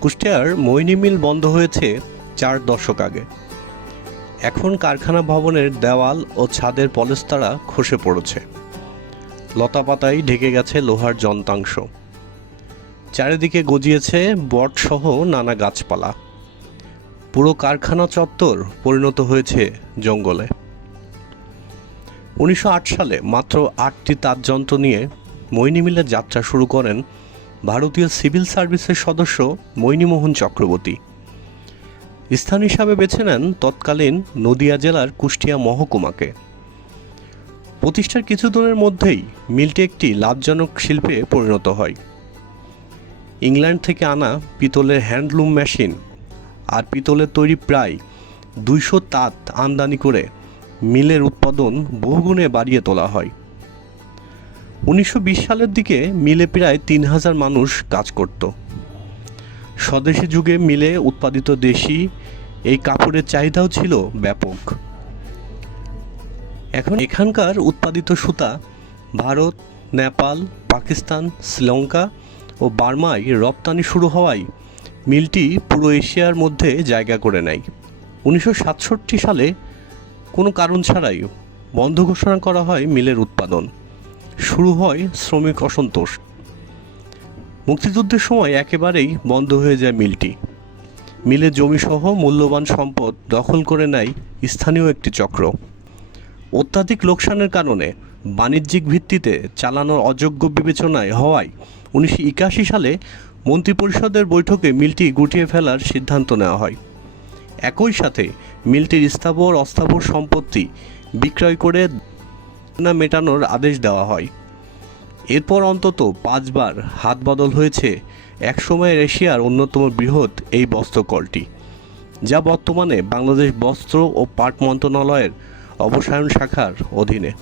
কুষ্টিয়ার মৈনি মিল বন্ধ হয়েছে চার দশক আগে। এখন কারখানা ভবনের দেওয়াল ও ছাদের পলেস্তারা খসে পড়েছে। লতাপাতায় ঢেকে গেছে লোহার যন্ত্রাংশ। চারিদিকে গজিয়েছে বটসহ নানা গাছপালা। পুরো কারখানা চত্বর পরিণত হয়েছে জঙ্গলে। উনিশশো আট সালে মাত্র আটটি তাঁতযন্ত্র নিয়ে মৈনী মিলের যাত্রা শুরু করেন ভারতীয় সিভিল সার্ভিসের সদস্য মৈনীমোহন চক্রবর্তী। স্থান হিসাবে বেছে নেন তৎকালীন নদিয়া জেলার কুষ্টিয়া মহকুমাকে। প্রতিষ্ঠার কিছুদিনের মধ্যেই মিলটি একটি লাভজনক শিল্পে পরিণত হয়। ইংল্যান্ড থেকে আনা পিতলের হ্যান্ডলুম মেশিন আর পিতলের তৈরি প্রায় দুইশো তাঁত আমদানি করে মিলের উৎপাদন বহুগুণে বাড়িয়ে তোলা হয়। উনিশশো বিশ সালের দিকে মিলে প্রায় তিন হাজার মানুষ কাজ করত। স্বদেশি যুগে মিলে উৎপাদিত দেশি এই কাপড়ের চাহিদাও ছিল ব্যাপক। এখন এখানকার উৎপাদিত সুতা ভারত, নেপাল, পাকিস্তান, শ্রীলঙ্কা ও বার্মায় রপ্তানি শুরু হওয়ায় মিলটি পুরো এশিয়ার মধ্যে জায়গা করে নেয়। উনিশশো সাতষট্টি সালে কোনো কারণ ছাড়াই বন্ধ ঘোষণা করা হয় মিলের উৎপাদন। শুরু হয় শ্রমিক অসন্তোষ। মুক্তিযুদ্ধের সময় একেবারেই বন্ধ হয়ে যায় মিলটি। মিলের জমিসহ মূল্যবান সম্পদ দখল করে নেয় স্থানীয় একটি চক্র। অত্যাধিক লোকসানের কারণে বাণিজ্যিক ভিত্তিতে চালানোর অযোগ্য বিবেচনায় হওয়ায় উনিশশো একাশি সালে মন্ত্রিপরিষদের বৈঠকে মিলটি গুটিয়ে ফেলার সিদ্ধান্ত নেওয়া হয়। একই সাথে মিলটির স্থাবর অস্থাবর সম্পত্তি বিক্রয় করে না মেটানোর আদেশ দেওয়া হয়। এরপর অন্তত পাঁচবার হাত বদল হয়েছে। একসময়ের এশিয়ার অন্যতম বৃহৎ এই বস্ত্রকলটি, যা বর্তমানে বাংলাদেশ বস্ত্র ও পাট মন্ত্রণালয়ের অবসায়ন শাখার অধীনে।